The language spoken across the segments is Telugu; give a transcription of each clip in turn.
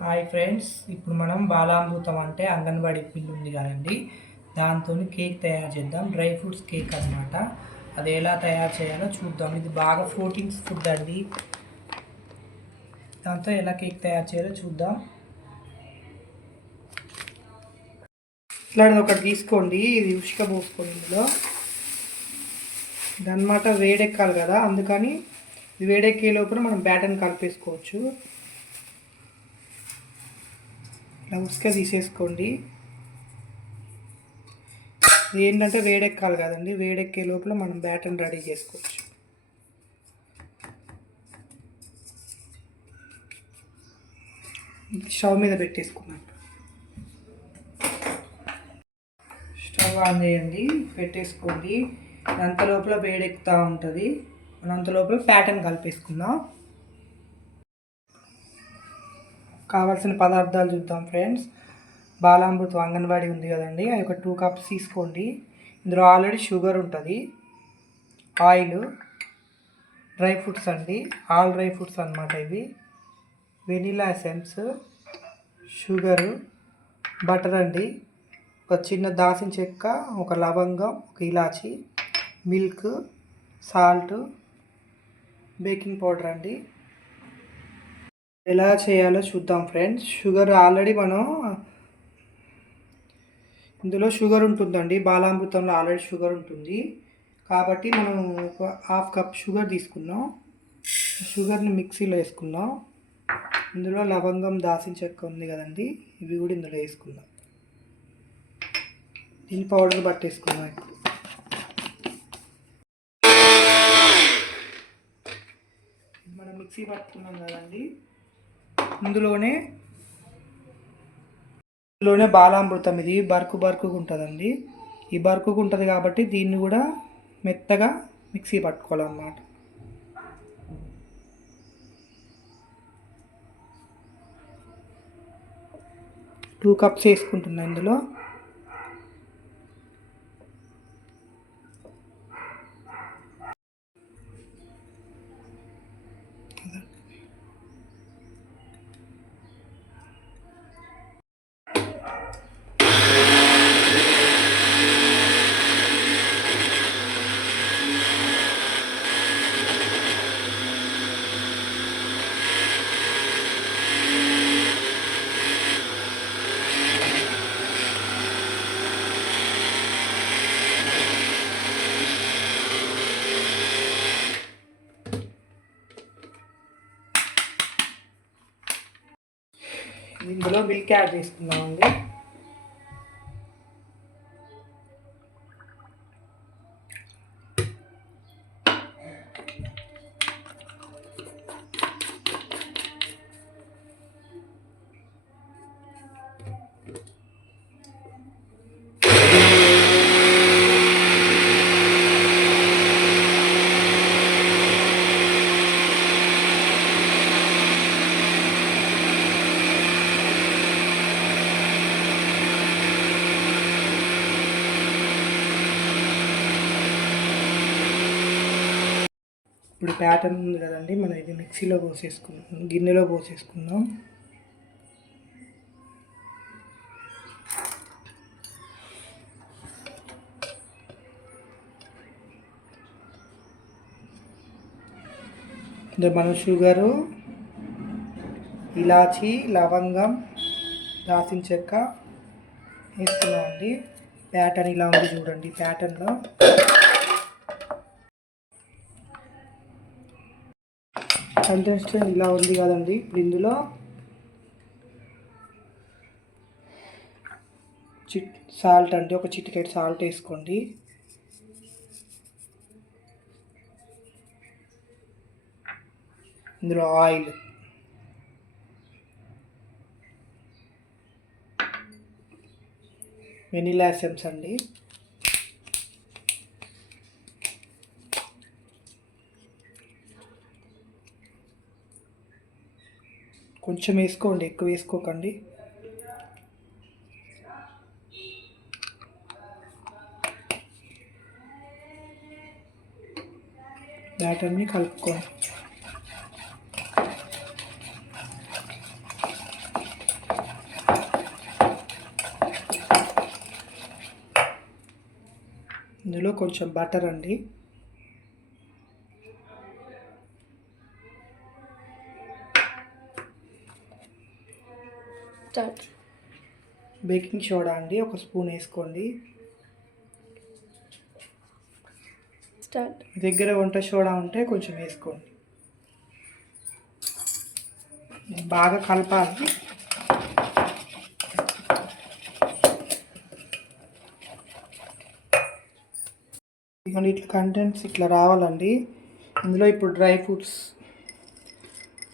హాయ్ ఫ్రెండ్స్, ఇప్పుడు మనం బాలామృతం అంటే అంగన్వాడీ పిండి ఉంది కదండి, దాంతో కేక్ తయారు చేద్దాం. డ్రై ఫ్రూట్స్ కేక్ అనమాట. అది ఎలా తయారు చేయాలో చూద్దాం. ఇది బాగా ప్రోటీన్స్ ఫుడ్ అండి. దాంతో ఎలా కేక్ తయారు చేయాలో చూద్దాం. ఇట్లాంటిది ఒకటి తీసుకోండి, ఇది ఉష్క పోసుకోండి. ఇందులో ఇదన్నమాట వేడెక్కాలి కదా, అందుకని ఇది వేడెక్కే లోపల మనం బ్యాటర్ని కలిపేసుకోవచ్చు. ఇలా ఉసుక తీసేసుకోండి. ఇది ఏంటంటే వేడెక్కాలి కదండి, వేడెక్కే లోపల మనం బ్యాటర్ని రెడీ చేసుకోవచ్చు. స్టవ్ మీద పెట్టేసుకున్నాం. స్టవ్ ఆన్ చేయండి, పెట్టేసుకోండి. అంత లోపల వేడెక్కుతూ ఉంటుంది. మనం అంత లోపల ప్యాటర్న్ కలిపేసుకుందాం. కావాల్సిన పదార్థాలు చూద్దాం ఫ్రెండ్స్. బాలామృతం అంగన్వాడీ ఉంది కదండి, అది ఒక 2 కప్స్ తీసుకోండి. ఇందులో ఆల్రెడీ షుగర్ ఉంటుంది, ఆయిల్, డ్రై ఫ్రూట్స్ అండి, ఆల్ డ్రై ఫ్రూట్స్ అన్నమాట. ఇవి వెనిలా ఎసెన్స్, షుగరు, బటర్ అండి, ఒక చిన్న దాల్చిన చెక్క, ఒక లవంగం, ఒక ఇలాచి, మిల్క్, సాల్ట్, బేకింగ్ పౌడర్ అండి. ఎలా చేయాలో చూద్దాం ఫ్రెండ్స్. షుగర్ ఆల్రెడీ మనం ఇందులో షుగర్ ఉంటుందండి, బాలామృతంలో ఆల్రెడీ షుగర్ ఉంటుంది కాబట్టి మనం ఒక 1/2 కప్ షుగర్ తీసుకున్నాం. షుగర్ని మిక్సీలో వేసుకుందాం. ఇందులో లవంగం, దాల్చిన చెక్క ఉంది కదండి, ఇవి కూడా ఇందులో వేసుకుందాం. దీని పౌడర్ పట్టేసుకుందాం. ఇప్పుడు మనం మిక్సీ పట్టుకున్నాం కదండి, ఇందులోనే బాలామృతం, ఇది బరుకుగా ఉంటుందండి. ఈ బరుకుగా ఉంటుంది కాబట్టి దీన్ని కూడా మెత్తగా మిక్సీ పట్టుకోవాలన్నమాట. టూ కప్స్ వేసుకుంటున్నా ఇందులో. ఇందులో మిల్క్ యాడ్ చేసుకుందామండి. ఇప్పుడు ప్యాటర్న్ ఉంది కదండి, మనం ఇది మిక్సీలో పోసేసుకుందాం, గిన్నెలో పోసేసుకుందాం. ఇందులో మనం షుగరు, ఇలాచి, లవంగం, దాల్చిన చెక్క వేసుకున్నామండి. ప్యాటర్న్ ఇలా ఉంది చూడండి. ప్యాటర్న్లో కంటెస్టెంట్ ఇలా ఉంది కదండి. ఇప్పుడు ఇందులో సాల్ట్ అంటే ఒక చిటికెడు సాల్ట్ వేసుకోండి. ఇందులో ఆయిల్, వెనిలా ఎసెన్స్ అండి, కొంచెం వేసుకోండి, ఎక్కువ వేసుకోకండి. బ్యాటర్ని కలుపుకోండి. ఇందులో కొంచెం బటర్ అండి, బేకింగ్ సోడా అండి 1 స్పూన్ వేసుకోండి. దగ్గర వంట సోడా ఉంటే కొంచెం వేసుకోండి. బాగా కలపాలి. ఇదిగోండి ఇట్లా కంటెంట్స్ ఇట్లా రావాలండి. ఇందులో ఇప్పుడు డ్రై ఫ్రూట్స్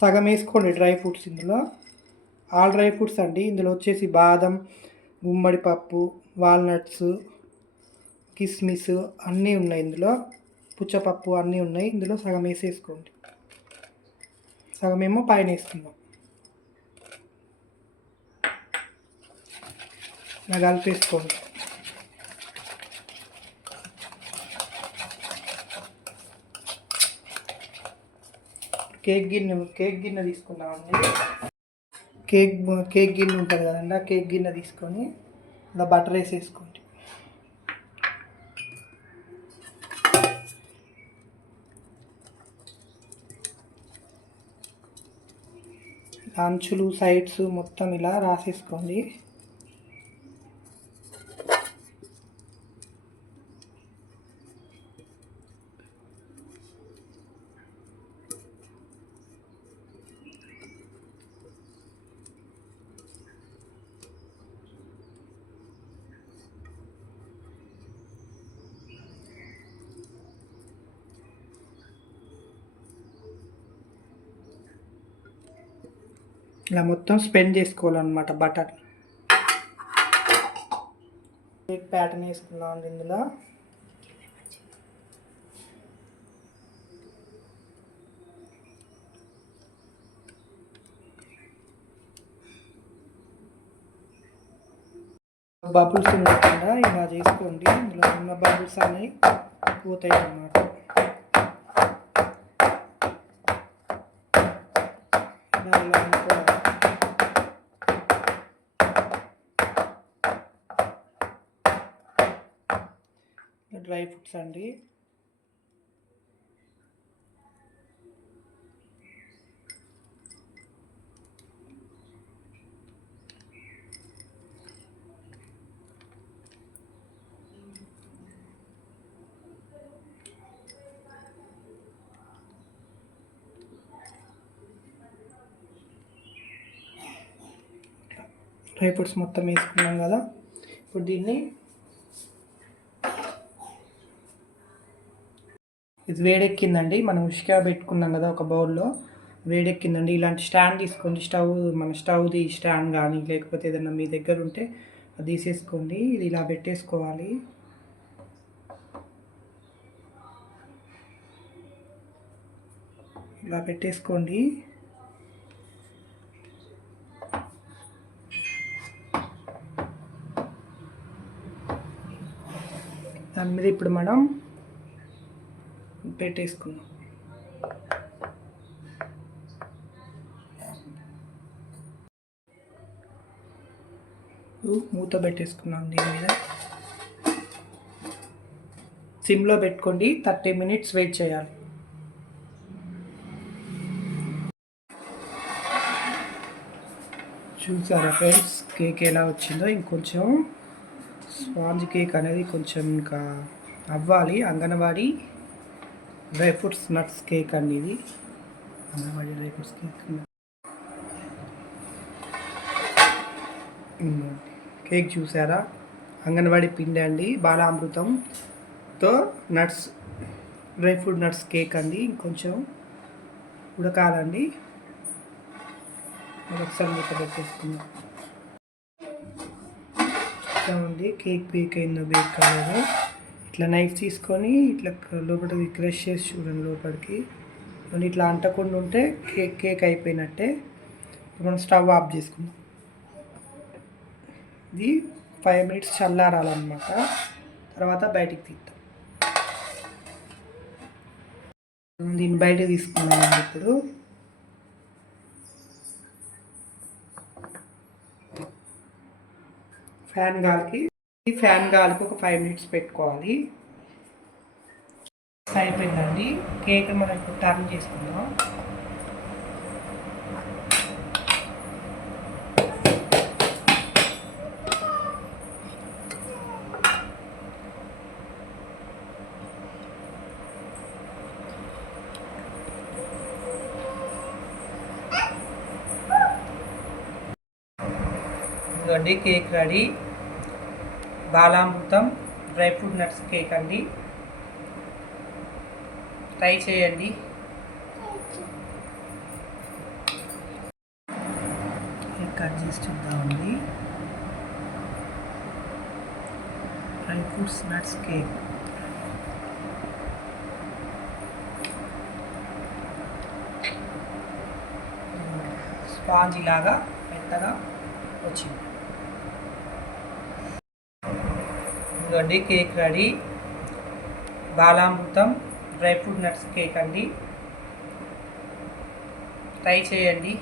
సగం వేసుకోండి. డ్రై ఫ్రూట్స్ ఇందులో ఆల్ డ్రై ఫ్రూట్స్ అండి. ఇందులో వచ్చేసి బాదం, గుమ్మడి పప్పు, వాల్నట్స్, కిస్మిస్ అన్నీ ఉన్నాయి. ఇందులో పుచ్చపప్పు అన్నీ ఉన్నాయి. ఇందులో సగం వేసేసుకోండి, సగం ఏమో పైన వేసుకుందాం. ఇలా కలిపేసుకోండి. కేక్ గిన్నె తీసుకున్నామండి. కేక్ గిన్నె ఉంటుంది కదండి, ఆ కేక్ గిన్నె తీసుకొని ఇలా బటర్ వేసేసుకోండి. అంచులు సైడ్స్ మొత్తం ఇలా రాసేసుకోండి. ఇలా మొత్తం స్పెండ్ చేసుకోవాలన్నమాట బటర్. కేక్ ప్యాటర్న్ వేసుకున్నాం ఇందులో. బబుల్స్ ఉండకుండా ఇలా చేసుకోండి. ఇందులో ఉన్న బబుల్స్ అనేవి పోతాయి అన్నమాట. ఇలా డ్రై ఫ్రూట్స్ అండి, డ్రై ఫ్రూట్స్ మొత్తం వేసుకున్నాం కదా. ఇప్పుడు దీన్ని ఇది వేడెక్కిందండి. మనం ఉష్కా పెట్టుకున్నాం కదా ఒక బౌల్లో, వేడెక్కిందండి. ఇలాంటి స్టాండ్ తీసుకోండి. మన స్టవ్ది స్టాండ్ కానీ లేకపోతే ఏదైనా మీ దగ్గర ఉంటే అది తీసేసుకోండి. ఇది ఇలా పెట్టేసుకోవాలి. ఇలా పెట్టేసుకోండి. దాని మీద ఇప్పుడు మనం పెట్టేసుకుందాం. మూత పెట్టేసుకున్నాం. దీని మీద సిమ్లో పెట్టుకోండి. 30 minutes వెయిట్ చేయాలి. చూసారా ఫ్రెండ్స్ కేక్ ఎలా వచ్చిందో? ఇంకొంచెం స్పాంజ్ కేక్ అనేది కొంచెం ఇంకా అవ్వాలి. Anganwadi dry fruits nuts cake అండి ఇది. అంగన్వాడీ డ్రై ఫ్రూట్స్ కేక్ చూసారా? అంగన్వాడీ పిండి అండి, బాలామృతంతో nuts dry fruit nuts cake అండి. ఇంకొంచెం ఉడకాలండి. ఒకసారి మూత పెట్టేసుకుందాం. ఇట్లా ఉంది కేక్. బేక్ అయిందో బేక్ కాలేదో ఇట్లా నైఫ్ తీసుకొని ఇట్లా లోపలికి క్రష్ చేసి చూడండి లోపలికి. ఇట్లా అంటకుండా ఉంటే కేక్ అయిపోయినట్టే. మనం స్టవ్ ఆఫ్ చేసుకుందాం. ఇది 5 minutes చల్లారాలన్నమాట. తర్వాత బయటికి తీద్దాం. దీన్ని బయటకు తీసుకున్నామండి. ఇప్పుడు ఫ్యాన్ గాలికి ఒక 5 minutes పెట్టుకోవాలి. అయిపోయిందండి. కేక్ మనం ఇప్పుడు టర్న్ చేసుకుందాం. ఇదిగోండి cake ready. Balamrutham dry fruit nuts cake అండి. ట్రై చేయండి. కేక్ కట్ చేసి చూద్దామండి. Dry fruits nuts cake. Spongy లాగా మెత్తగా వచ్చింది. ఇదిగోండి cake ready. Balamrutham dry fruit nuts cake అండి. ట్రై చేయండి.